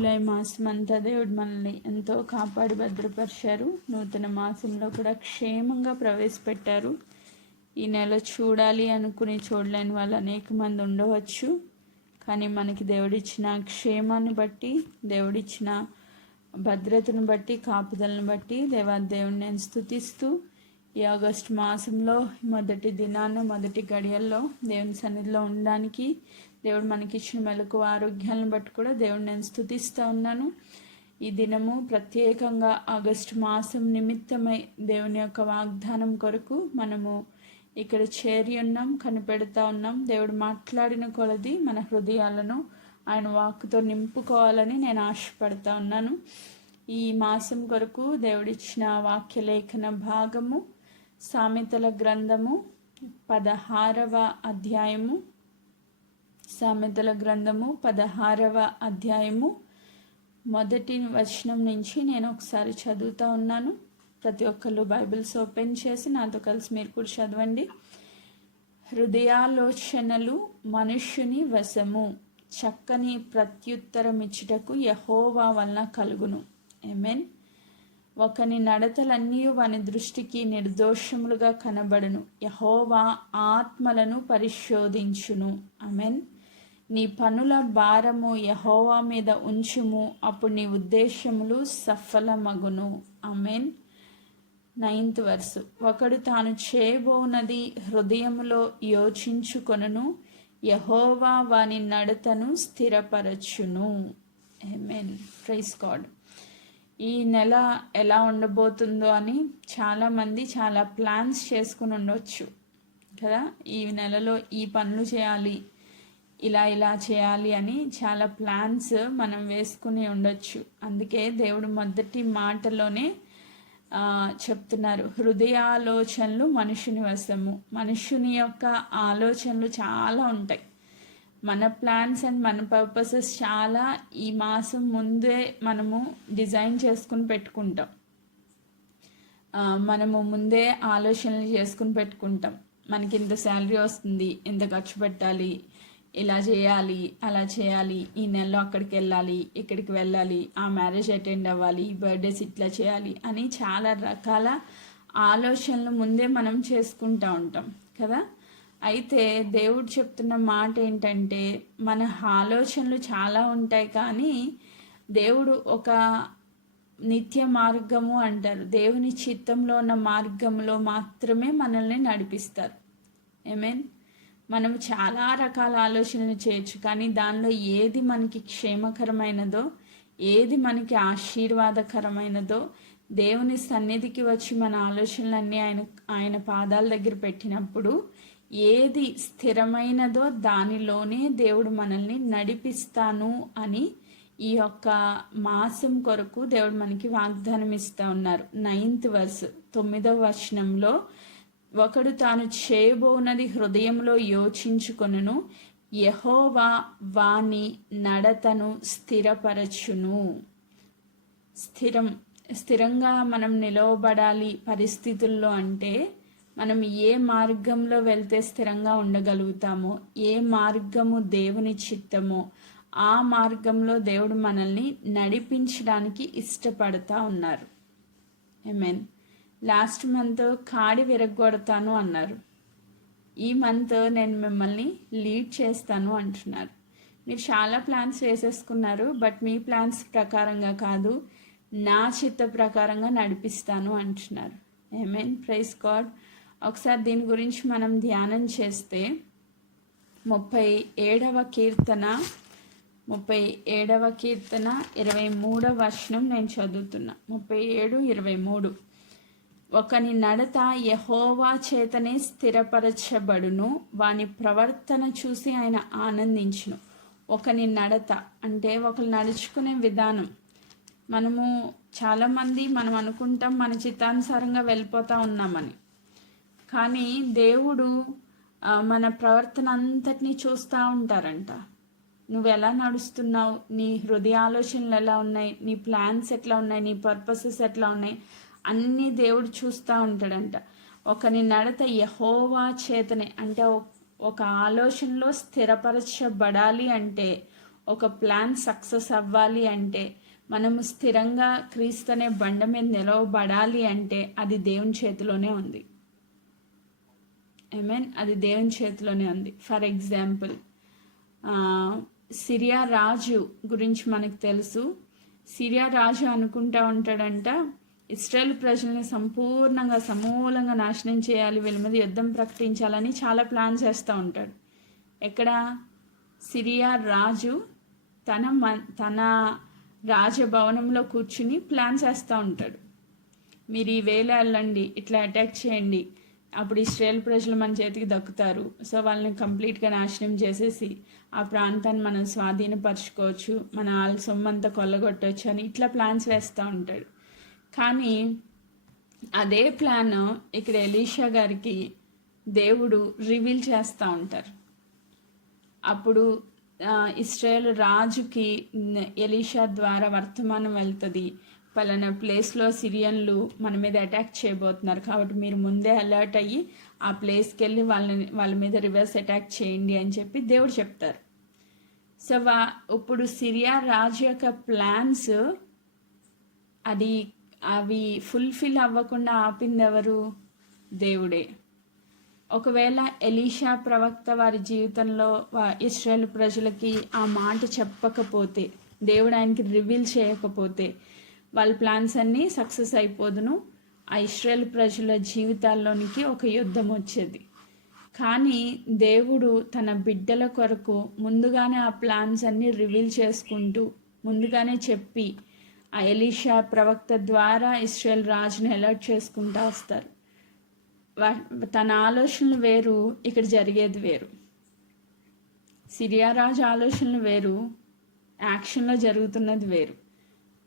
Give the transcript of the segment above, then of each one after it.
July మాసం అంతా దేవుడు మనల్ని ఎంతో కాపాడి భద్రపరిచారు. నూతన మాసంలో కూడా క్షేమంగా ప్రవేశపెట్టారు. ఈ నెల చూడాలి అనుకుని చూడలేని వాళ్ళు అనేక మంది ఉండవచ్చు. కానీ మనకి దేవుడిచ్చిన క్షేమాన్ని బట్టి దేవుడిచ్చిన భద్రతను బట్టి కాపుదలను బట్టి దేవాదేవుని నేను స్థుతిస్తూ ఈ ఆగస్టు మాసంలో మొదటి దినాన మొదటి గడియల్లో దేవుని సన్నిధిలో ఉండడానికి దేవుడు మనకి ఇచ్చిన మెలకు ఆరోగ్యాలను బట్టి కూడా దేవుడు నేను స్థుతిస్తూ ఉన్నాను. ఈ దినము ప్రత్యేకంగా ఆగస్టు మాసం నిమిత్తమై దేవుని యొక్క వాగ్దానం కొరకు మనము ఇక్కడ చేరి ఉన్నాం కనిపెడతా ఉన్నాం. దేవుడు మాట్లాడిన కొలది మన హృదయాలను ఆయన వాక్కుతో నింపుకోవాలని నేను ఆశపడతా ఉన్నాను. ఈ మాసం కొరకు దేవుడిచ్చిన వాక్యలేఖన భాగము సామెతల గ్రంథము పదహారవ అధ్యాయము సామెతల గ్రంథము పదహారవ అధ్యాయము మొదటి వచనం నుంచి నేను ఒకసారి చదువుతా ఉన్నాను. ప్రతి ఒక్కళ్ళు బైబిల్స్ ఓపెన్ చేసి నాతో కలిసి మీరు కూడా చదవండి. హృదయాలోచనలు మనుష్యుని వశము చక్కని ప్రత్యుత్తరం ఇచ్చుటకు యహోవా వలన కలుగును. ఎమెన్ ఒకని నడతలన్నీ వాని దృష్టికి నిర్దోషములుగా కనబడును. యహోవా ఆత్మలను పరిశోధించును. అమెన్ నీ పనుల భారము యహోవా మీద ఉంచుము అప్పుడు నీ ఉద్దేశములు సఫలమగును. Amen ninth verse. ఒకడు తాను చేయబోనది హృదయములో యోచించుకొనును యహోవా వాని నడతను స్థిరపరచును. ఎమెన్ ప్రైస్ గాడ్ ఈ నెల ఎలా ఉండబోతుందో అని చాలామంది చాలా ప్లాన్స్ చేసుకుని ఉండవచ్చు కదా? ఈ నెలలో ఈ పనులు చేయాలి ఇలా ఇలా చేయాలి అని చాలా ప్లాన్స్ మనం వేసుకుని ఉండొచ్చు. అందుకే దేవుడు మొదటి మాటలోనే చెప్తున్నారు హృదయాలోచనలు మనుషుని వశము. మనుషుని యొక్క ఆలోచనలు చాలా ఉంటాయి. మన ప్లాన్స్ అండ్ మన పర్పసెస్ చాలా ఈ మాసం ముందే మనము డిజైన్ చేసుకుని పెట్టుకుంటాం. మనము ముందే ఆలోచనలు చేసుకుని పెట్టుకుంటాం. మనకి ఇంత శాలరీ వస్తుంది ఎంత ఖర్చు పెట్టాలి ఇలా చేయాలి అలా చేయాలి ఈ నెలలో అక్కడికి వెళ్ళాలి ఇక్కడికి వెళ్ళాలి ఆ మ్యారేజ్ అటెండ్ అవ్వాలి బర్త్డేస్ ఇట్లా చేయాలి అని చాలా రకాల ఆలోచనలు ముందే మనం చేసుకుంటూ ఉంటాం కదా? అయితే దేవుడు చెప్తున్న మాట ఏంటంటే మన ఆలోచనలు చాలా ఉంటాయి కానీ దేవుడు ఒక నిత్య మార్గము అంటారు. దేవుని చిత్తంలో ఉన్న మార్గంలో మాత్రమే మనల్ని నడిపిస్తారు. ఐ మీన్ మనం చాలా రకాల ఆలోచనలు చేయొచ్చు కానీ దానిలో ఏది మనకి క్షేమకరమైనదో ఏది మనకి ఆశీర్వాదకరమైనదో దేవుని సన్నిధికి వచ్చి మన ఆలోచనలన్నీ ఆయన ఆయన పాదాల దగ్గర పెట్టినప్పుడు ఏది స్థిరమైనదో దానిలోనే దేవుడు మనల్ని నడిపిస్తాను అని ఈ యొక్క మాసం కొరకు దేవుడు మనకి వాగ్దానం ఇస్తూ ఉన్నారు. నైన్త్ వర్స్ తొమ్మిదవ వచనంలో ఒకడు తాను చేయబోనది హృదయంలో యోచించుకొనును యహోవా వాని నడతను స్థిరపరచును. స్థిరం స్థిరంగా మనం నిలవబడాలి పరిస్థితుల్లో అంటే మనం ఏ మార్గంలో వెళ్తే స్థిరంగా ఉండగలుగుతామో ఏ మార్గము దేవుని చిత్తమో ఆ మార్గంలో దేవుడు మనల్ని నడిపించడానికి ఇష్టపడతా ఉన్నారు. ఐ మీన్ లాస్ట్ మంత్ కాడి విరగొడతాను అన్నారు. ఈ మంత్ నేను మిమ్మల్ని లీడ్ చేస్తాను అంటున్నారు. మీరు చాలా ప్లాన్స్ వేసేసుకున్నారు బట్ మీ ప్లాన్స్ ప్రకారంగా కాదు నా చిత్త ప్రకారంగా నడిపిస్తాను అంటున్నారు. ఏమేన్ ప్రైస్ గాడ్ ఒకసారి దీని గురించి మనం ధ్యానం చేస్తే ముప్పై ఏడవ కీర్తన ముప్పై ఏడవ కీర్తన ఇరవై మూడవ వర్షం నేను చదువుతున్నా. ముప్పై ఏడు ఇరవై మూడు. ఒకని నడత యహోవా చేతనే స్థిరపరచబడును. వాని ప్రవర్తన చూసి ఆయన ఆనందించును. ఒకని నడత అంటే ఒకరు నడుచుకునే విధానం. మనము చాలామంది మనం అనుకుంటాం మన చిత్తానుసారంగా వెళ్ళిపోతూ ఉన్నామని. కానీ దేవుడు మన ప్రవర్తన అంతటినీ చూస్తూ ఉంటారంట. నువ్వు ఎలా నడుస్తున్నావు? నీ హృదయ ఆలోచనలు ఎలా ఉన్నాయి? నీ ప్లాన్స్ ఎట్లా ఉన్నాయి? నీ పర్పసెస్ ఎట్లా ఉన్నాయి? అన్నీ దేవుడు చూస్తూ ఉంటాడంట. ఒకని నడత యహోవా చేతనే అంటే ఒక ఆలోచనలో స్థిరపరచబడాలి అంటే ఒక ప్లాన్ సక్సెస్ అవ్వాలి అంటే మనము స్థిరంగా క్రీస్తు అనే బండ మీద నిలవబడాలి అంటే అది దేవుని చేతిలోనే ఉంది. ఐ మీన్ అది దేవుని చేతిలోనే ఉంది. ఫర్ ఎగ్జాంపుల్ సిరియా రాజు గురించి మనకు తెలుసు. సిరియా రాజు అనుకుంటా ఉంటాడంట ఇస్రాయల్ ప్రజల్ని సంపూర్ణంగా సమూలంగా నాశనం చేయాలి వీళ్ళ మీద యుద్ధం ప్రకటించాలని చాలా ప్లాన్ చేస్తూ ఉంటాడు. ఎక్కడ? సిరియా రాజు తన మ తన రాజభవనంలో కూర్చుని ప్లాన్ చేస్తూ ఉంటాడు. మీరు ఈ వేళ వెళ్ళండి ఇట్లా అటాక్ చేయండి. అప్పుడు ఇస్రాయల్ ప్రజలు మన చేతికి దక్కుతారు. సో వాళ్ళని కంప్లీట్గా నాశనం చేసేసి ఆ ప్రాంతాన్ని మనం స్వాధీనపరచుకోవచ్చు మన వాళ్ళ సొమ్మంతా కొల్లగొట్టవచ్చు అని ఇట్లా ప్లాన్స్ వేస్తూ ఉంటాడు. కానీ అదే ప్లాన్ ఇక్కడ ఎలీషా గారికి దేవుడు రివీల్ చేస్తూ ఉంటారు. అప్పుడు ఇస్రాయేల్ రాజుకి ఎలీషా ద్వారా వర్తమానం వెళ్తుంది. పలానా ప్లేస్లో సిరియన్లు మన మీద అటాక్ చేయబోతున్నారు. కాబట్టి మీరు ముందే అలర్ట్ అయ్యి ఆ ప్లేస్కి వెళ్ళి వాళ్ళని వాళ్ళ మీద రివర్స్ అటాక్ చేయండి అని చెప్పి దేవుడు చెప్తారు. సో వా ఇప్పుడు సిరియా రాజు యొక్క ప్లాన్స్ అది అవి ఫుల్ఫిల్ అవ్వకుండా ఆపింది ఎవరు దేవుడే. ఒకవేళ ఎలీషా ప్రవక్త వారి జీవితంలో వా- ఇస్రాయేల్ ప్రజలకి ఆ మాట చెప్పకపోతే దేవుడు ఆయనకి రివీల్ చేయకపోతే వాళ్ళ ప్లాన్స్ అన్నీ సక్సెస్ అయిపోదును. ఆ ఇస్రాయేల్ ప్రజల జీవితాల్లోనికి ఒక యుద్ధం వచ్చేది. కానీ దేవుడు తన బిడ్డల కొరకు ముందుగానే ఆ ప్లాన్స్ అన్నీ రివీల్ చేసుకుంటూ ముందుగానే చెప్పి ఎలీషా ప్రవక్త ద్వారా ఇస్రాయల్ రాజుని అలర్ట్ చేసుకుంటూ వస్తారు. వా- తన ఆలోచనలు వేరు ఇక్కడ జరిగేది వేరు. సిరియా రాజు ఆలోచనలు వేరు యాక్షన్లో జరుగుతున్నది వేరు.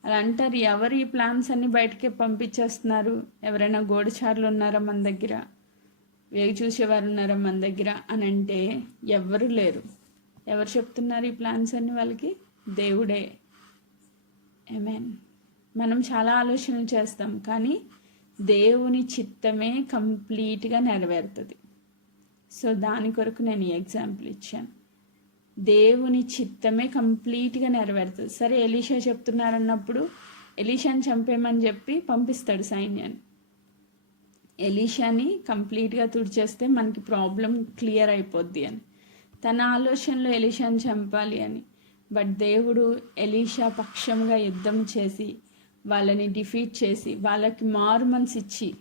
అలా అంటారు ఎవరు ఈ ప్లాన్స్ అన్ని బయటకే పంపించేస్తున్నారు? ఎవరైనా గోడచారులు ఉన్నారా మన దగ్గర? వేగి చూసేవారు ఉన్నారా మన దగ్గర? అని అంటే ఎవ్వరు లేరు. ఎవరు చెప్తున్నారు ఈ ప్లాన్స్ అన్ని వాళ్ళకి? దేవుడే. ఎమెన్ మనం చాలా ఆలోచనలు చేస్తాం కానీ దేవుని చిత్తమే కంప్లీట్గా నెరవేరుతుంది. సో దాని కొరకు నేను ఎగ్జాంపుల్ ఇచ్చాను. దేవుని చిత్తమే కంప్లీట్గా నెరవేరుతుంది. సరే ఎలీషా చెప్తున్నారన్నప్పుడు ఎలీషాని చంపేమని చెప్పి పంపిస్తాడు సైన్యాన్ని. ఎలీషాని కంప్లీట్గా తుడిచేస్తే మనకి ప్రాబ్లం క్లియర్ అయిపోద్ది అని. తన ఆలోచనలో ఎలీషాని చంపాలి అని. బట్ దేవుడు ఎలీషా పక్షంగా యుద్ధం చేసి వాళ్ళని డిఫీట్ చేసి వాళ్ళకి మార్మన్స్ ఇచ్చి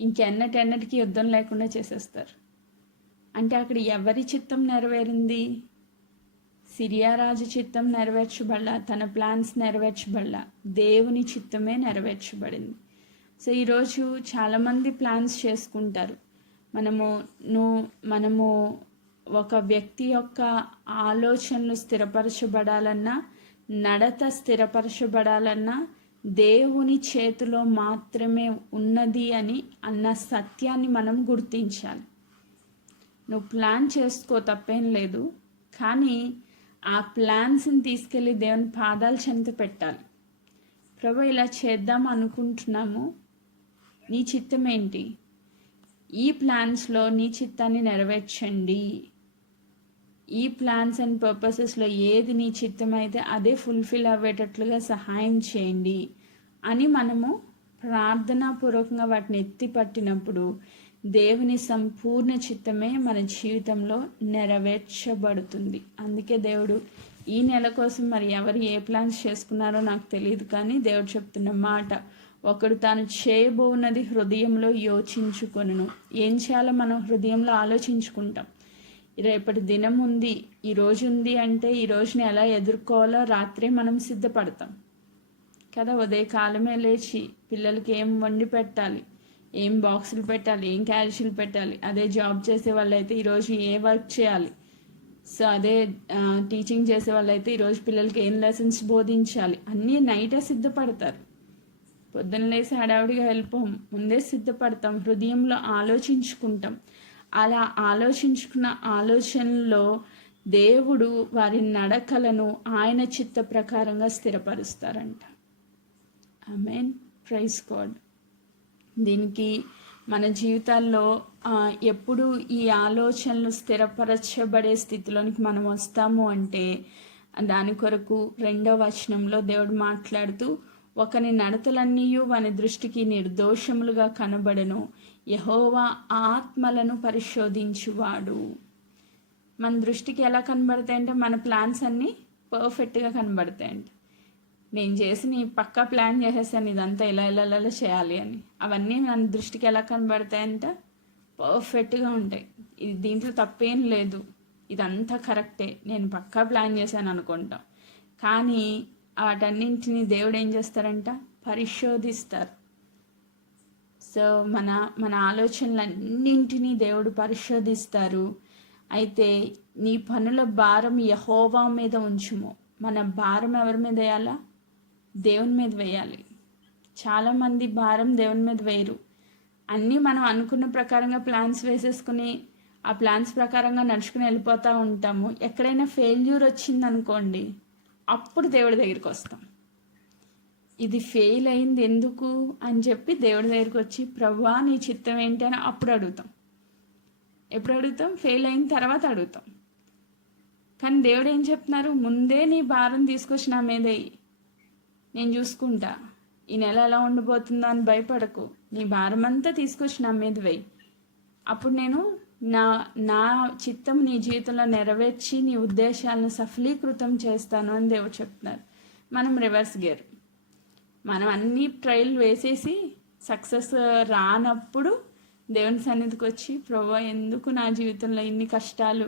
ఇంకెన్నటెన్నటికి యుద్ధం లేకుండా చేసేస్తారు. అంటే అక్కడ ఎవరి చిత్తం నెరవేరింది? సిరియా రాజు చిత్తం నెరవేర్చబడలా? తన ప్లాన్స్ నెరవేర్చబడలా? దేవుని చిత్తమే నెరవేర్చబడింది. సో ఈరోజు చాలామంది ప్లాన్స్ చేసుకుంటారు. మనము నువ్వు మనము ఒక వ్యక్తి యొక్క ఆలోచనలు స్థిరపరచబడాలన్నా నడత స్థిరపరచబడాలన్నా దేవుని చేతిలో మాత్రమే ఉన్నది అని అన్న సత్యాన్ని మనం గుర్తించాలి. నువ్వు ప్లాన్ చేసుకో తప్పేం లేదు. కానీ ఆ ప్లాన్స్ని తీసుకెళ్ళి దేవుని పాదాలు చెంత పెట్టాలి. ప్రభు ఇలా చేద్దాం అనుకుంటున్నాము. నీ చిత్తం ఏంటి ఈ ప్లాన్స్లో నీ చిత్తాన్ని నెరవేర్చండి. ఈ ప్లాన్స్ అండ్ పర్పసెస్లో ఏది నీ చిత్తం అయితే అదే ఫుల్ఫిల్ అవ్వేటట్లుగా సహాయం చేయండి అని మనము ప్రార్థనాపూర్వకంగా వాటిని ఎత్తి పట్టినప్పుడు దేవుని సంపూర్ణ చిత్తమే మన జీవితంలో నెరవేర్చబడుతుంది. అందుకే దేవుడు ఈ నెల కోసం మరి ఎవరు ఏ ప్లాన్స్ చేసుకున్నారో నాకు తెలియదు కానీ దేవుడు చెప్తున్న మాట ఒకడు తాను చేయబోన్నది హృదయంలో యోచించుకొనును. ఏం చేయాలో మనం హృదయంలో ఆలోచించుకుంటాం. రేపటి దినం ఉంది ఈ రోజు ఉంది అంటే ఈ రోజుని ఎలా ఎదుర్కోవాలో రాత్రే మనం సిద్ధపడతాం. కదా ఉదయకాలమే లేచి పిల్లలకి ఏం వండి పెట్టాలి ఏం బాక్సులు పెట్టాలి ఏం క్యాషులు పెట్టాలి అదే జాబ్ చేసే వాళ్ళైతే ఈరోజు ఏ వర్క్ చేయాలి సో అదే టీచింగ్ చేసే వాళ్ళైతే ఈరోజు పిల్లలకి ఏం లెసన్స్ బోధించాలి అన్నీ నైటే సిద్ధపడతారు. పొద్దున్న లేసి హడావుడిగా వెళ్ళిపోం ముందే సిద్ధపడతాం హృదయంలో ఆలోచించుకుంటాం. అలా ఆలోచించుకున్న ఆలోచనలో దేవుడు వారి నడకలను ఆయన చిత్త ప్రకారంగా స్థిరపరుస్తారంట. ఐ మీన్ ప్రైస్ గాడ్ దీనికి మన జీవితాల్లో ఎప్పుడు ఈ ఆలోచనలు స్థిరపరచబడే స్థితిలోనికి మనం వస్తాము అంటే దాని కొరకు రెండో వచనంలో దేవుడు మాట్లాడుతూ ఒకని నడతలన్నీ వాని దృష్టికి నిర్దోషములుగా కనబడను. యహోవా ఆత్మలను పరిశోధించువాడు. మన దృష్టికి ఎలా కనబడతాయంటే మన ప్లాన్స్ అన్నీ పర్ఫెక్ట్గా కనబడతాయంట నేను చేసి పక్కా ప్లాన్ చేసేసాను ఇదంతా ఇలా ఇలా ఇలా చేయాలి అని. అవన్నీ మన దృష్టికి ఎలా కనబడతాయంట పర్ఫెక్ట్గా ఉంటాయి. ఇది దీంట్లో తప్పేం లేదు. ఇదంతా కరెక్టే. నేను పక్కా ప్లాన్ చేశాను అనుకుంటాం. కానీ వాటన్నింటిని దేవుడు ఏం చేస్తారంట? పరిశోధిస్తారు. సో మన మన ఆలోచనలన్నింటినీ దేవుడు పరిశోధిస్తారు. అయితే నీ పనుల భారం యహోవా మీద ఉంచుము. మన భారం ఎవరి మీద వేయాలా? దేవుని మీద వేయాలి. చాలామంది భారం దేవుని మీద వేయరు. అన్నీ మనం అనుకున్న ప్రకారంగా ప్లాన్స్ వేసేసుకుని ఆ ప్లాన్స్ ప్రకారంగా నడుచుకుని వెళ్ళిపోతూ ఉంటాము. ఎక్కడైనా ఫెయిల్యూర్ వచ్చిందనుకోండి అప్పుడు దేవుడి దగ్గరికి వస్తాం. ఇది ఫెయిల్ అయింది ఎందుకు అని చెప్పి దేవుడి దగ్గరికి వచ్చి ప్రభా నీ చిత్తం ఏంటి అని అప్పుడు అడుగుతాం. ఎప్పుడు అడుగుతాం? ఫెయిల్ అయిన తర్వాత అడుగుతాం. కానీ దేవుడు ఏం చెప్తున్నారు? ముందే నీ భారం తీసుకొచ్చి నా మీద నేను చూసుకుంటా. ఈ నెల ఎలా ఉండబోతుందో అని భయపడకు. నీ భారం అంతా తీసుకొచ్చి నా మీద వెయ్యి అప్పుడు నేను నా నా చిత్తం నీ జీవితంలో నెరవేర్చి నీ ఉద్దేశాలను సఫలీకృతం చేస్తాను అని దేవుడు చెప్తున్నారు. మనం రివర్స్ గేర్ మనం అన్ని ట్రయల్ వేసేసి సక్సెస్ రానప్పుడు దేవుని సన్నిధికి వచ్చి ప్రభా ఎందుకు నా జీవితంలో ఇన్ని కష్టాలు?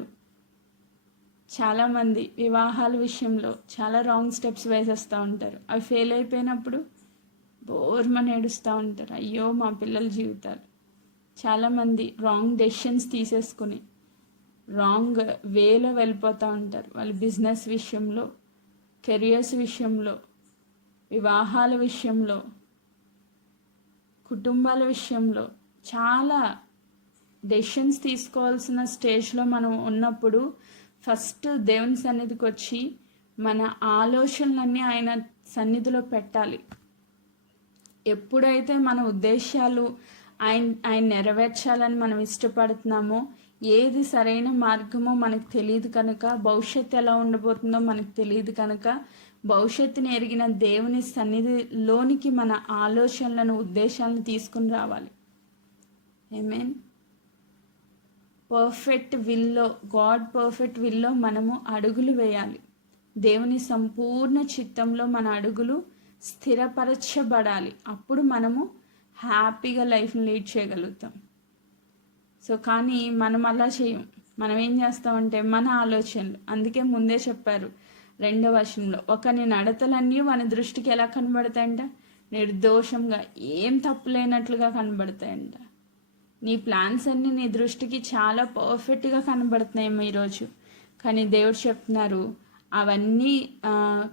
చాలామంది వివాహాల విషయంలో చాలా రాంగ్ స్టెప్స్ వేసేస్తూ ఉంటారు. అవి ఫెయిల్ అయిపోయినప్పుడు బోర్మని ఏడుస్తూ ఉంటారు. అయ్యో మా పిల్లల జీవితాలు. చాలామంది రాంగ్ డెసిషన్స్ తీసేసుకుని రాంగ్ వేలో వెళ్ళిపోతూ ఉంటారు. వాళ్ళ బిజినెస్ విషయంలో కెరియర్స్ విషయంలో వివాహాల విషయంలో కుటుంబాల విషయంలో చాలా డెసిషన్స్ తీసుకోవాల్సిన స్టేజ్లో మనం ఉన్నప్పుడు ఫస్ట్ దేవుని సన్నిధికి వచ్చి మన ఆలోచనలన్నీ ఆయన సన్నిధిలో పెట్టాలి. ఎప్పుడైతే మన ఉద్దేశాలు ఆయన ఆయన నెరవేర్చాలని మనం ఇష్టపడుతున్నామో ఏది సరైన మార్గమో మనకు తెలియదు కనుక భవిష్యత్తు ఎలా ఉండబోతుందో మనకు తెలియదు కనుక భవిష్యత్తుని ఎరిగిన దేవుని సన్నిధిలోనికి మన ఆలోచనలను ఉద్దేశాలను తీసుకుని రావాలి. ఏమేన్ పర్ఫెక్ట్ విల్లో గాడ్ పర్ఫెక్ట్ విల్లో మనము అడుగులు వేయాలి. దేవుని సంపూర్ణ చిత్తంలో మన అడుగులు స్థిరపరచబడాలి. అప్పుడు మనము హ్యాపీగా లైఫ్ని లీడ్ చేయగలుగుతాం. సో కానీ మనం అలా చేయం. మనం ఏం చేస్తామంటే మన ఆలోచనలు. అందుకే ముందే చెప్పారు రెండవ వచనంలో ఒకని నడతలన్నీ మన దృష్టికి ఎలా కనబడతాయంట? నిర్దోషంగా ఏం తప్పులేనట్లుగా కనబడతాయంట. నీ ప్లాన్స్ అన్నీ నీ దృష్టికి చాలా పర్ఫెక్ట్గా కనబడుతున్నాయేమో ఈరోజు. కానీ దేవుడు చెప్తున్నారు అవన్నీ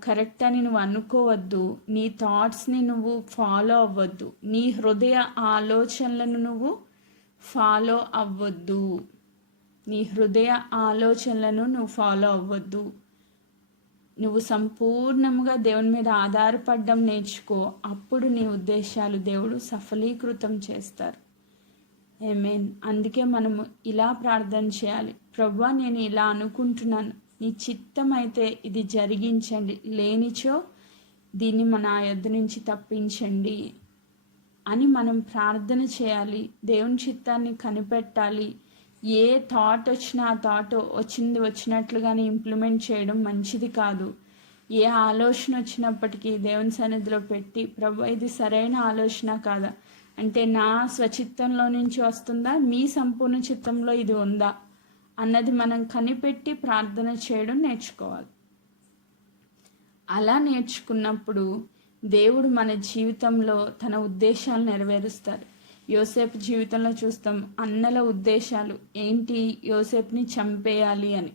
కరెక్ట్ అని నువ్వు అనుకోవద్దు. నీ థాట్స్ని నువ్వు ఫాలో అవ్వద్దు. నీ హృదయ ఆలోచనలను నువ్వు ఫాలో అవ్వద్దు. నీ హృదయ ఆలోచనలను నువ్వు ఫాలో అవ్వద్దు. నువ్వు సంపూర్ణంగా దేవుని మీద ఆధారపడడం నేర్చుకో. అప్పుడు నీ ఉద్దేశాలు దేవుడు సఫలీకృతం చేస్తారు. ఏమేన్ అందుకే మనము ఇలా ప్రార్థన చేయాలి. ప్రభా నేను ఇలా అనుకుంటున్నాను. నీ చిత్తం అయితే ఇది జరిగించండి. లేనిచో దీన్ని మన యొద్ద నుంచి తప్పించండి అని మనం ప్రార్థన చేయాలి. దేవుని చిత్తాన్ని కనిపెట్టాలి. ఏ థాట్ వచ్చినా ఆ థాట్ వచ్చింది వచ్చినట్లుగానే ఇంప్లిమెంట్ చేయడం మంచిది కాదు. ఏ ఆలోచన వచ్చినప్పటికీ దేవుని సన్నిధిలో పెట్టి ప్రభు ఇది సరైన ఆలోచన కాదా? అంటే నా స్వచిత్తంలో నుంచి వస్తుందా? మీ సంపూర్ణ చిత్తంలో ఇది ఉందా? అన్నది మనం కనిపెట్టి ప్రార్థన చేయడం నేర్చుకోవాలి. అలా నేర్చుకున్నప్పుడు దేవుడు మన జీవితంలో తన ఉద్దేశాలు నెరవేరుస్తారు. యోసేపు జీవితంలో చూస్తాం అన్నల ఉద్దేశాలు. ఏంటి యోసేపుని చంపేయాలి అని?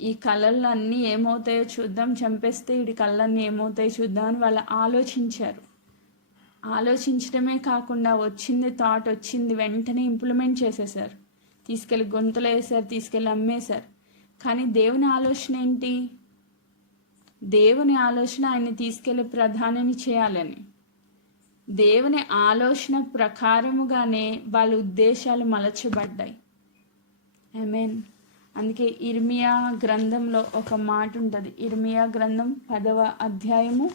ఈ కళలు అన్నీ ఏమవుతాయో చూద్దాం. చంపేస్తే వీడి కళ్ళన్నీ ఏమవుతాయో చూద్దాం అని వాళ్ళు ఆలోచించారు. ఆలోచించడమే కాకుండా వచ్చింది థాట్ వచ్చింది వెంటనే ఇంప్లిమెంట్ చేసేసారు తీసుకెళ్ళి గొంతులో వేసారు తీసుకెళ్ళి అమ్మేశారు. కానీ దేవుని ఆలోచన ఏంటి? దేవుని ఆలోచన ఆయన్ని తీసుకెళ్ళి ప్రధానిని చేయాలని. దేవుని ఆలోచన ప్రకారముగానే వాళ్ళ ఉద్దేశాలు మలచబడ్డాయి. ఐ మీన్ అందుకే ఇర్మియా గ్రంథంలో ఒక మాట ఉంటుంది. ఇర్మియా గ్రంథం పదవ అధ్యాయము.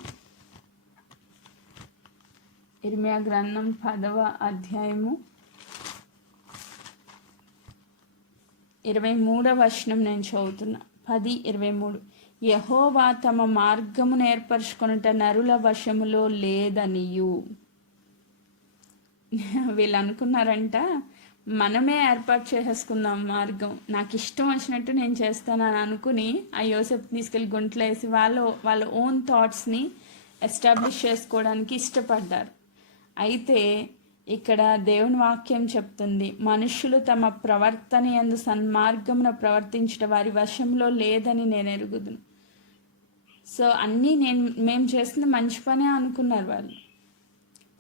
ఇర్మియా గ్రంథం పదవ అధ్యాయము. ఇరవై మూడవ వచనం నేను చదువుతున్నా. పది ఇరవై మూడు. యహోవా తమ మార్గమును ఏర్పరచుకొనుట నరుల వశములో లేదనియు. వీళ్ళు అనుకున్నారంట మనమే ఏర్పాటు చేసేసుకుందాం మార్గం. నాకు ఇష్టం వచ్చినట్టు నేను చేస్తానని అనుకుని ఆ యోసెఫ్ తీసుకెళ్ళి గుంట్లో వేసి వాళ్ళు వాళ్ళ ఓన్ థాట్స్ని ఎస్టాబ్లిష్ చేసుకోవడానికి ఇష్టపడ్డారు. అయితే ఇక్కడ దేవుని వాక్యం చెప్తుంది మనుషులు తమ ప్రవర్తన ఎందు సన్మార్గమున ప్రవర్తించడం వారి వశంలో లేదని నేను ఎరుగుదును. సో అన్నీ నేను మేము చేసిన మంచి పనే అనుకున్నారు వాళ్ళు.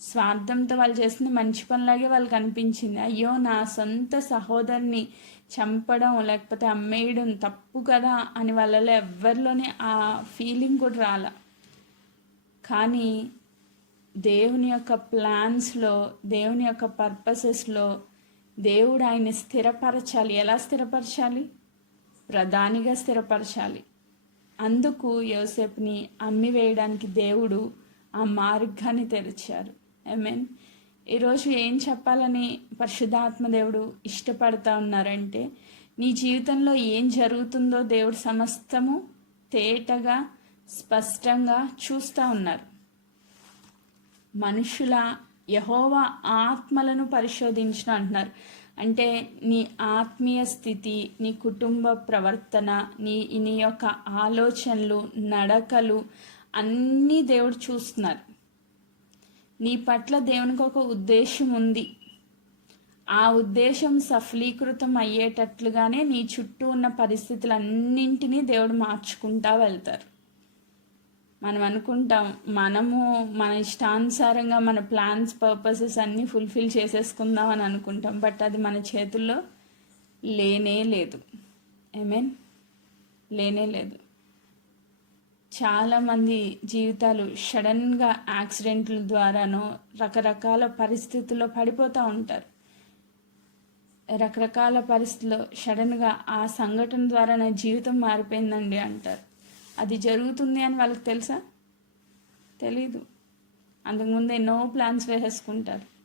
స్వార్థంతో వాళ్ళు చేసిన మంచి పనిలాగే వాళ్ళకి అనిపించింది. అయ్యో నా సొంత సహోదరిని చంపడం లేకపోతే అమ్మేయడం తప్పు కదా అని వాళ్ళలో ఎవరిలోనే ఆ ఫీలింగ్ కూడా రాల. కానీ దేవుని యొక్క ప్లాన్స్లో దేవుని యొక్క పర్పసెస్లో దేవుడు ఆయన్ని స్థిరపరచాలి. ఎలా స్థిరపరచాలి? ప్రధానిగా స్థిరపరచాలి. అందుకు యోసేపుని అమ్మి వేయడానికి దేవుడు ఆ మార్గాన్ని తెరిచారు. ఐ మీన్ ఈరోజు ఏం చెప్పాలని పరిశుద్ధాత్మ దేవుడు ఇష్టపడతా ఉన్నారంటే నీ జీవితంలో ఏం జరుగుతుందో దేవుడు సమస్తము తేటగా స్పష్టంగా చూస్తూ ఉన్నారు. మనుషుల యహోవ ఆత్మలను పరిశోధించిన అంటున్నారు. అంటే నీ ఆత్మీయ స్థితి నీ కుటుంబ ప్రవర్తన నీ నీ యొక్క ఆలోచనలు నడకలు అన్నీ దేవుడు చూస్తున్నారు. నీ పట్ల దేవునికి ఒక ఉద్దేశం ఉంది. ఆ ఉద్దేశం సఫలీకృతం అయ్యేటట్లుగానే నీ చుట్టూ ఉన్న పరిస్థితులన్నింటినీ దేవుడు మార్చుకుంటా వెళ్తారు. మనం అనుకుంటాం మనము మన ఇష్టానుసారంగా మన ప్లాన్స్ పర్పసెస్ అన్నీ ఫుల్ఫిల్ చేసేసుకుందాం అని అనుకుంటాం. బట్ అది మన చేతుల్లో లేనే లేదు. మీన్ లేనే లేదు. చాలామంది జీవితాలు సడన్గా యాక్సిడెంట్ల ద్వారానో రకరకాల పరిస్థితుల్లో పడిపోతూ ఉంటారు. రకరకాల పరిస్థితుల్లో సడన్గా ఆ సంఘటన ద్వారా నా జీవితం మారిపోయిందండి అంటారు. అది జరుగుతుంది అని వాళ్ళకి తెలుసా? తెలీదు. అంతకుముందు ఎన్నో ప్లాన్స్ వేసేసుకుంటారు.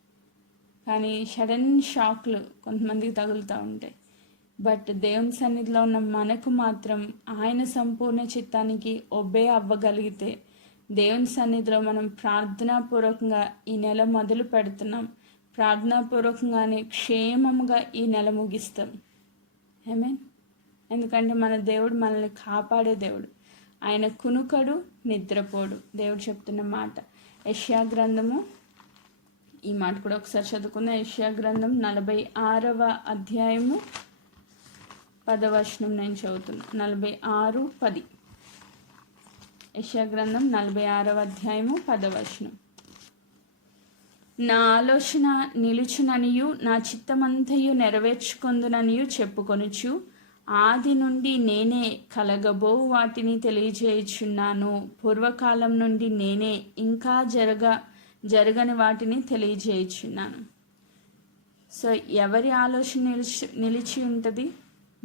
కానీ సడన్ షాక్లు కొంతమందికి తగులుతూ ఉంటాయి. బట్ దేవుని సన్నిధిలో ఉన్న మనకు మాత్రం ఆయన సంపూర్ణ చిత్తానికి ఒబే అవ్వగలిగితే దేవుని సన్నిధిలో మనం ప్రార్థనాపూర్వకంగా ఈ నెల మొదలు పెడుతున్నాం. ప్రార్థనాపూర్వకంగానే క్షేమంగా ఈ నెల ముగిస్తాం. ఏమేన్ ఎందుకంటే మన దేవుడు మనల్ని కాపాడే దేవుడు. ఆయన కునుకడు నిద్రపోడు. దేవుడు చెప్తున్న మాట. యష్యా గ్రంథము ఈ మాట కూడా ఒకసారి చదువుకున్న యష్యా గ్రంథం నలభై ఆరవ అధ్యాయము పదవచనం నేను చదువుతున్నా. నలభై ఆరు పది. యశాగ్రంథం నలభై ఆరవ అధ్యాయము పదవచనం నా ఆలోచన నిలుచుననియు నా చిత్తమంతయు నెరవేర్చుకొందుననియు చెప్పుకొనుచు ఆది నుండి నేనే కలగబో వాటిని తెలియజేయుచున్నాను. పూర్వకాలం నుండి నేనే ఇంకా జరగ జరగని వాటిని తెలియజేయుచున్నాను. సో ఎవరి ఆలోచన నిలిచి నిలిచి ఉంటుంది?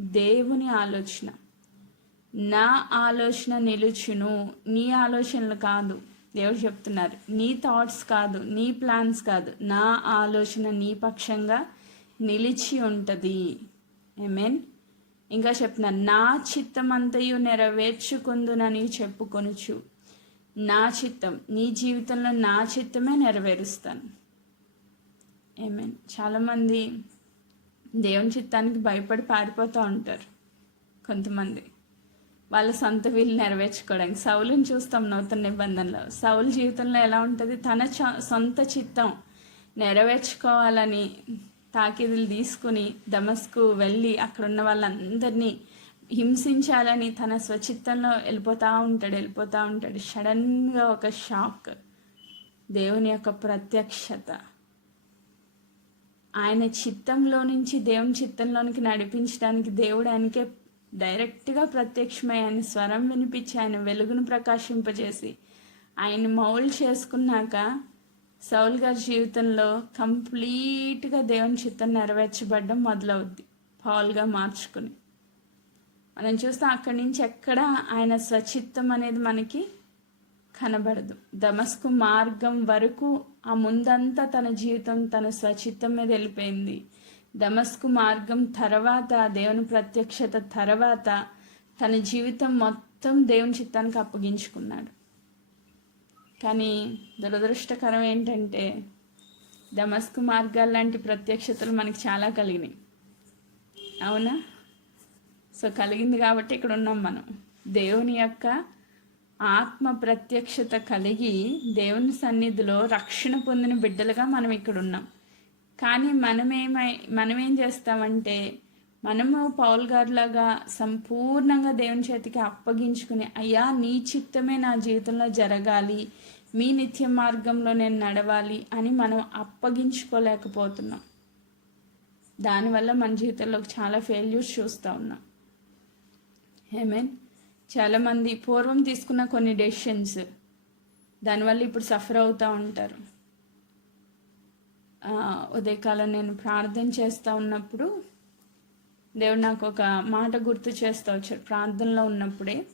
దేవుని ఆలోచన. నా ఆలోచన నిలుచును. నీ ఆలోచనలు కాదు. దేవుడు చెప్తున్నారు. నీ థాట్స్ కాదు. నీ ప్లాన్స్ కాదు. నా ఆలోచన నీ పక్షంగా నిలిచి ఉంటుంది. ఐ మీన్ ఇంకా చెప్తున్నాను నా చిత్తం అంతయు నెరవేర్చుకుందునని చెప్పుకొనుచు నా చిత్తం నీ జీవితంలో నా చిత్తమే నెరవేరుస్తాను. ఏమేన్ చాలామంది దేవుని చిత్తానికి భయపడి పారిపోతూ ఉంటారు కొంతమంది. వాళ్ళ సొంత వీళ్ళు నెరవేర్చుకోవడానికి. సౌలుని చూస్తాం నూతన నిబంధనలో. సౌలు జీవితంలో ఎలా ఉంటుంది? తన సొంత చిత్తం నెరవేర్చుకోవాలని తాకిదులు తీసుకుని దమస్కు వెళ్ళి అక్కడ ఉన్న వాళ్ళందరినీ హింసించాలని తన స్వచిత్తంలో వెళ్ళిపోతూ ఉంటాడు వెళ్ళిపోతూ ఉంటాడు. సడన్గా ఒక షాక్. దేవుని యొక్క ప్రత్యక్షత. ఆయన చిత్తంలో నుంచి దేవుని చిత్తంలోనికి నడిపించడానికి దేవుడు ఆయనకే డైరెక్ట్గా ప్రత్యక్షమై ఆయన స్వరం వినిపించి ఆయన వెలుగును ప్రకాశింపజేసి ఆయన మౌల్ చేసుకున్నాక సౌల్ గారి జీవితంలో కంప్లీట్గా దేవుని చిత్తం నెరవేర్చబడడం మొదలవుద్ది. పాల్గా మార్చుకుని. మనం చూస్తాం అక్కడి నుంచి ఎక్కడ ఆయన స్వచిత్తం అనేది మనకి కనబడదు. దమస్కు మార్గం వరకు ఆ ముందంతా తన జీవితం తన స్వచిత్తం మీద వెళ్ళిపోయింది. దమస్కు మార్గం తర్వాత దేవుని ప్రత్యక్షత తర్వాత తన జీవితం మొత్తం దేవుని చిత్తానికి అప్పగించుకున్నాడు. కానీ దురదృష్టకరం ఏంటంటే దమస్కు మార్గాలు లాంటి ప్రత్యక్షతలు మనకి చాలా కలిగినాయి. అవునా? సో కలిగింది కాబట్టి ఇక్కడ ఉన్నాం మనం. దేవుని యొక్క ఆత్మ ప్రత్యక్షత కలిగి దేవుని సన్నిధిలో రక్షణ పొందిన బిడ్డలుగా మనం ఇక్కడ ఉన్నాం. కానీ మనమేమై మనమేం చేస్తామంటే మనము పౌల్ గారిలాగా సంపూర్ణంగా దేవుని చేతికి అప్పగించుకుని అయ్యా నీ చిత్తమే నా జీవితంలో జరగాలి మీ నిత్య మార్గంలో నేను నడవాలి అని మనం అప్పగించుకోలేకపోతున్నాం. దానివల్ల మన జీవితంలో చాలా ఫెయిల్యూర్స్ చూస్తూ ఉన్నాం. హేమెన్ చాలామంది పూర్వం తీసుకున్న కొన్ని డెసిషన్స్ దానివల్ల ఇప్పుడు సఫర్ అవుతూ ఉంటారు. ఉదయకాలం నేను ప్రార్థన చేస్తూ ఉన్నప్పుడు దేవుడు నాకు ఒక మాట గుర్తు చేస్తూ వచ్చాడు. ప్రార్థనలో ఉన్నప్పుడే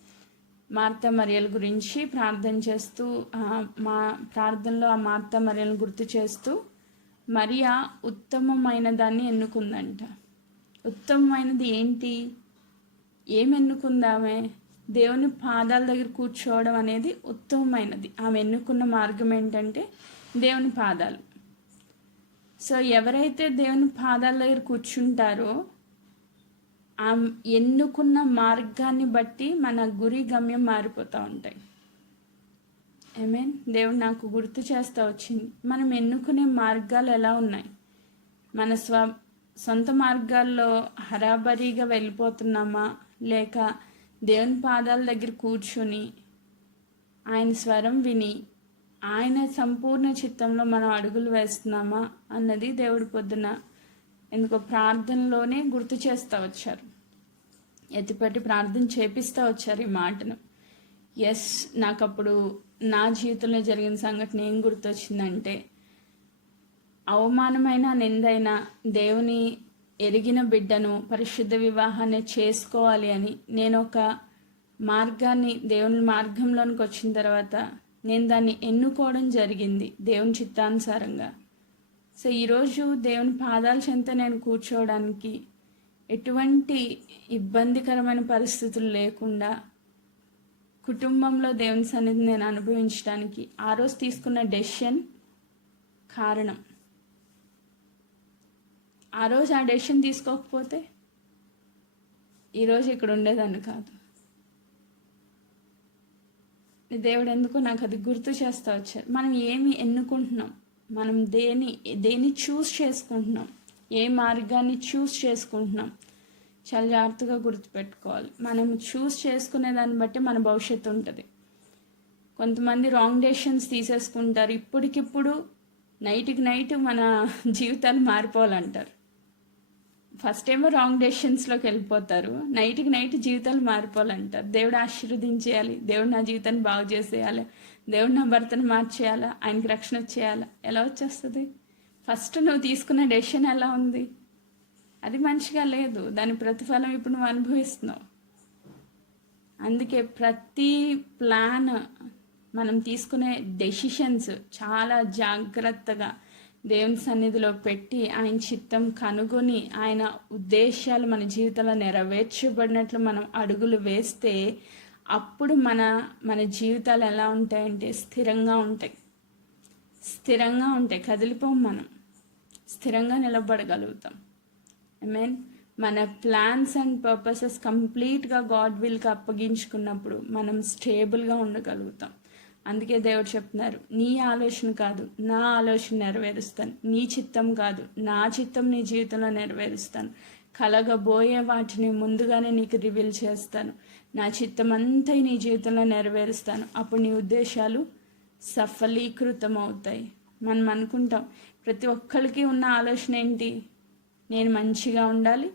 మార్త మరియల గురించి ప్రార్థన చేస్తూ మా ప్రార్థనలో ఆ మార్త మరియలను గుర్తు చేస్తూ మరియా ఉత్తమమైన దాన్ని ఎన్నుకుందంట. ఉత్తమమైనది ఏంటి? ఏమి ఎన్నుకుందామే? దేవుని పాదాల దగ్గర కూర్చోవడం అనేది ఉత్తమమైనది. ఆమె ఎన్నుకున్న మార్గం ఏంటంటే దేవుని పాదాలు. సో ఎవరైతే దేవుని పాదాల దగ్గర కూర్చుంటారో ఆ ఎన్నుకున్న మార్గాన్ని బట్టి మన గురి గమ్యం మారిపోతూ ఉంటాయి. ఐ మీన్ దేవుడు నాకు గుర్తు చేస్తూ వచ్చింది. మనం ఎన్నుకునే మార్గాలు ఎలా ఉన్నాయి? మన స్వ సొంత మార్గాల్లో హరాబరీగా వెళ్ళిపోతున్నామా? లేక దేవుని పాదాల దగ్గర కూర్చుని ఆయన స్వరం విని ఆయన సంపూర్ణ చిత్తంలో మనం అడుగులు వేస్తున్నామా? అన్నది దేవుడి పొద్దున ఎందుకో ప్రార్థనలోనే గుర్తు చేస్తూ వచ్చారు. ఎత్తిపెట్టి ప్రార్థన చేపిస్తూ వచ్చారు ఈ మాటను. ఎస్ నాకు అప్పుడు నా జీవితంలో జరిగిన సంఘటన ఏం గుర్తొచ్చిందంటే అవమానమైన నిందైన దేవుని ఎరిగిన బిడ్డను పరిశుద్ధ వివాహాన్ని చేసుకోవాలి అని నేను ఒక మార్గాన్ని దేవుని మార్గంలోనికి వచ్చిన తర్వాత నేను దాన్ని ఎన్నుకోవడం జరిగింది దేవుని చిత్తానుసారంగా. సో ఈరోజు దేవుని పాదాల చెంత నేను కూర్చోవడానికి ఎటువంటి ఇబ్బందికరమైన పరిస్థితులు లేకుండా కుటుంబంలో దేవుని సన్నిధి నేను అనుభవించడానికి ఆ రోజు తీసుకున్న డెసిషన్ కారణం. ఆ రోజు ఆ డెసిషన్ తీసుకోకపోతే ఈరోజు ఇక్కడ ఉండేదాన్ని కాదు. దేవుడు ఎందుకు నాకు అది గుర్తు చేస్తూ వచ్చారు. మనం ఏమి ఎన్నుకుంటున్నాం? మనం దేని దేని చూస్ చేసుకుంటున్నాం? ఏ మార్గాన్ని చూస్ చేసుకుంటున్నాం? చాలా జాగ్రత్తగా గుర్తుపెట్టుకోవాలి. మనం చూస్ చేసుకునే దాన్ని బట్టి మన భవిష్యత్తు ఉంటుంది. కొంతమంది రాంగ్ డెసిషన్స్ తీసేసుకుంటారు. ఇప్పటికిప్పుడు నైట్కి నైట్ మన జీవితాలు మారిపోవాలంటారు. ఫస్ట్ ఏమో రాంగ్ డెసిషన్స్లోకి వెళ్ళిపోతారు. నైట్కి నైట్ జీవితాలు మారిపోవాలంటారు దేవుడు ఆశీర్వదించేయాలి. దేవుడు నా జీవితాన్ని బాగు చేసేయాలి. దేవుడు నా భర్తను మార్చేయాలా? ఆయనకి రక్షణ వచ్చేయాలా? ఎలా వచ్చేస్తుంది? ఫస్ట్ నువ్వు తీసుకున్న డెసిషన్ ఎలా ఉంది? అది మంచిగా లేదు. దాని ప్రతిఫలం ఇప్పుడు నువ్వు అనుభవిస్తున్నావు. అందుకే ప్రతి ప్లాన్ మనం తీసుకునే డెసిషన్స్ చాలా జాగ్రత్తగా దేవుని సన్నిధిలో పెట్టి ఆయన చిత్తం కనుగొని ఆయన ఉద్దేశాలు మన జీవితంలో నెరవేర్చబడినట్లు మనం అడుగులు వేస్తే అప్పుడు మన మన జీవితాలు ఎలా ఉంటాయంటే స్థిరంగా ఉంటాయి. స్థిరంగా ఉంటాయి కదిలిపోం మనం. స్థిరంగా నిలబడగలుగుతాం. ఐ మీన్ మన ప్లాన్స్ అండ్ పర్పసెస్ కంప్లీట్గా గాడ్ విల్కి అప్పగించుకున్నప్పుడు మనం స్టేబుల్గా ఉండగలుగుతాం. అందుకే దేవుడు చెప్తున్నారు నీ ఆలోచన కాదు నా ఆలోచన నెరవేరుస్తాను. నీ చిత్తం కాదు నా చిత్తం నీ జీవితంలో నెరవేరుస్తాను. కలగబోయే వాటిని ముందుగానే నీకు రివీల్ చేస్తాను. నా చిత్తం అంతా నీ జీవితంలో నెరవేరుస్తాను. అప్పుడు నీ ఉద్దేశాలు సఫలీకృతం అవుతాయి మనం అనుకుంటాం ప్రతి ఒక్కరికి ఉన్న ఆలోచన ఏంటి? నేను మంచిగా ఉండాలి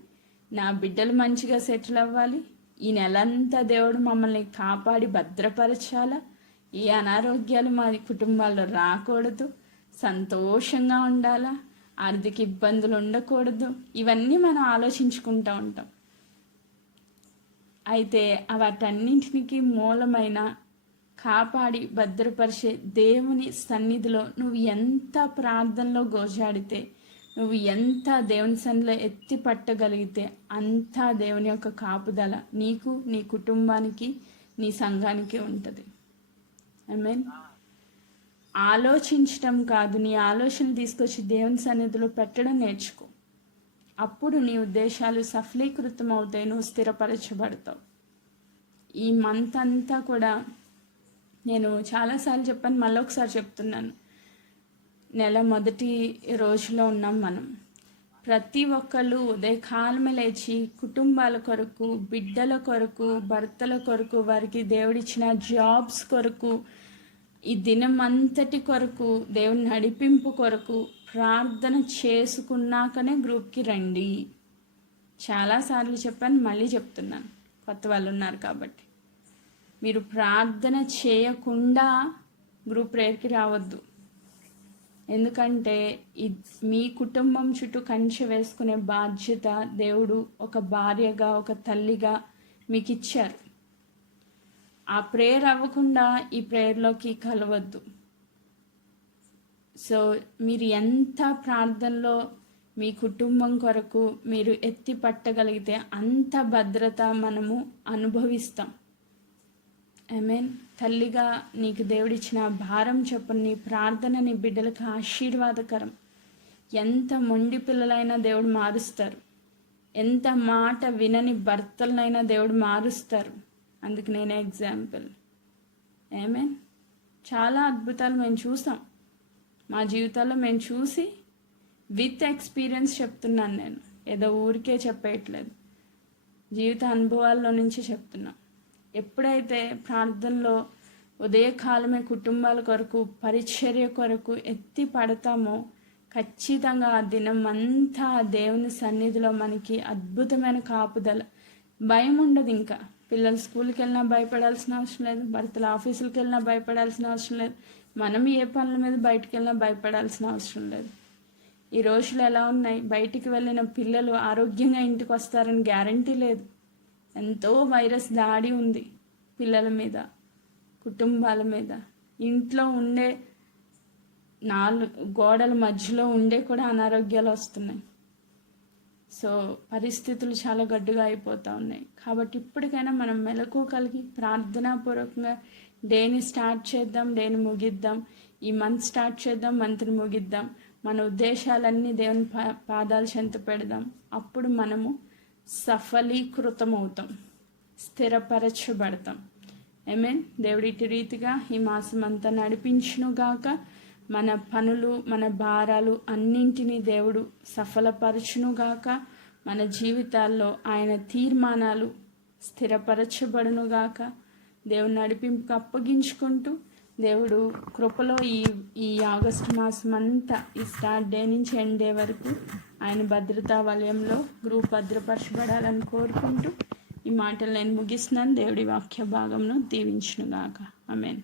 నా బిడ్డలు మంచిగా సెటిల్ అవ్వాలి ఈ నెలంతా దేవుడు మమ్మల్ని కాపాడి భద్రపరచాలా? ఈ అనారోగ్యాలు మా కుటుంబాల్లో రాకూడదు. సంతోషంగా ఉండాలా? ఆర్థిక ఇబ్బందులు ఉండకూడదు. ఇవన్నీ మనం ఆలోచించుకుంటూ ఉంటాం. అయితే వాటన్నింటికి మూలమైన కాపాడి భద్రపరిచే దేవుని సన్నిధిలో నువ్వు ఎంత ప్రార్థనలో గోజాడితే నువ్వు ఎంత దేవుని సన్నిలో ఎత్తి పట్టగలిగితే అంతా దేవుని యొక్క కాపుదల నీకు నీ కుటుంబానికి నీ సంఘానికి ఉంటుంది. ఐ మీన్ ఆలోచించటం కాదు నీ ఆలోచన తీసుకొచ్చి దేవుని సన్నిధిలో పెట్టడం నేర్చుకో. అప్పుడు నీ ఉద్దేశాలు సఫలీకృతం అవుతాయి నువ్వు స్థిరపరచబడతావు. ఈ మంత్ అంతా కూడా నేను చాలాసార్లు చెప్పాను మళ్ళీ ఒకసారి చెప్తున్నాను. నెల మొదటి రోజులో ఉన్నాం మనం. ప్రతి ఒక్కళ్ళు ఉదయకాలమే లేచి కుటుంబాల కొరకు బిడ్డల కొరకు భర్తల కొరకు వారికి దేవుడిచ్చిన జాబ్స్ కొరకు ఈ దినం అంతటి కొరకు దేవుని నడిపింపు కొరకు ప్రార్థన చేసుకున్నాకనే గ్రూప్కి రండి. చాలాసార్లు చెప్పాను మళ్ళీ చెప్తున్నాను. కొత్త వాళ్ళు ఉన్నారు కాబట్టి. మీరు ప్రార్థన చేయకుండా గ్రూప్ ప్రేయర్కి రావద్దు. ఎందుకంటే మీ కుటుంబం చుట్టూ కంచె వేసుకునే బాధ్యత దేవుడు ఒక భార్యగా ఒక తల్లిగా మీకు ఇచ్చారు ఆ ప్రేయర్ అవ్వకుండా ఈ ప్రేయర్లోకి కలవద్దు. సో మీరు ఎంత ప్రార్థనలో మీ కుటుంబం కొరకు మీరు ఎత్తి పట్టగలిగితే అంత భద్రత మనము అనుభవిస్తాం. ఐ మీన్ తల్లిగా నీకు దేవుడిచ్చిన భారం చొప్పున నీ ప్రార్థన నీ బిడ్డలకు ఆశీర్వాదకరం. ఎంత మొండి పిల్లలైనా దేవుడు మారుస్తారు. ఎంత మాట వినని భర్తలనైనా దేవుడు మారుస్తారు. అందుకు నేనే ఎగ్జాంపుల్ ఏమేన్ చాలా అద్భుతాలు మేము చూసాం. మా జీవితాల్లో మేము చూసి విత్ ఎక్స్పీరియన్స్ చెప్తున్నాను నేను. ఏదో ఊరికే చెప్పేయట్లేదు. జీవిత అనుభవాల్లో నుంచి చెప్తున్నా. ఎప్పుడైతే ప్రార్థనలో ఉదయకాలమే కుటుంబాల కొరకు పరిచర్య కొరకు ఎత్తి పడతామో ఖచ్చితంగా ఆ దినం అంతా దేవుని సన్నిధిలో మనకి అద్భుతమైన కాపుదల. భయం ఉండదు ఇంకా. పిల్లలు స్కూల్కి వెళ్ళినా భయపడాల్సిన అవసరం లేదు. భర్తలు ఆఫీసులకు వెళ్ళినా భయపడాల్సిన అవసరం లేదు. మనం ఏ పనుల మీద బయటికి వెళ్ళినా భయపడాల్సిన అవసరం లేదు. ఈ రోజులు ఎలా ఉన్నాయి? బయటికి వెళ్ళిన పిల్లలు ఆరోగ్యంగా ఇంటికి వస్తారని గ్యారంటీ లేదు. ఎంతో వైరస్ దాడి ఉంది పిల్లల మీద కుటుంబాల మీద. ఇంట్లో ఉండే నాలుగు గోడల మధ్యలో ఉండే కూడా అనారోగ్యాలు వస్తున్నాయి. సో పరిస్థితులు చాలా గడ్డుగా అయిపోతూ ఉన్నాయి. కాబట్టి ఇప్పటికైనా మనం మెలకు కలిగి ప్రార్థనాపూర్వకంగా డేని స్టార్ట్ చేద్దాం డేని ముగిద్దాం. ఈ మంత్ స్టార్ట్ చేద్దాం మంత్ని ముగిద్దాం. మన ఉద్దేశాలన్నీ దేవుని పా పాదాలు చెంత పెడదాం. అప్పుడు మనము సఫలీకృతం అవుతాం స్థిరపరచబడతాం. మీన్ దేవుడిటి రీతిగా ఈ మాసం అంతా నడిపించునుగాక మన పనులు మన భారాలు అన్నింటినీ దేవుడు సఫలపరచునుగాక మన జీవితాల్లో ఆయన తీర్మానాలు స్థిరపరచబడునుగాక దేవుని నడిపింపుకు అప్పగించుకుంటూ దేవుడు కృపలో ఈ ఈ ఆగస్టు మాసం అంతా ఈ స్టార్ట్ డే నుంచి ఎండ్ డే వరకు ఆయన భద్రతా వలయంలో గ్రూప్ భద్రపరచబడాలని కోరుకుంటూ ఈ మాటలు నేను ముగిస్తున్నాను. దేవుడి వాక్య భాగంను దీవించునుగాక. అమెన్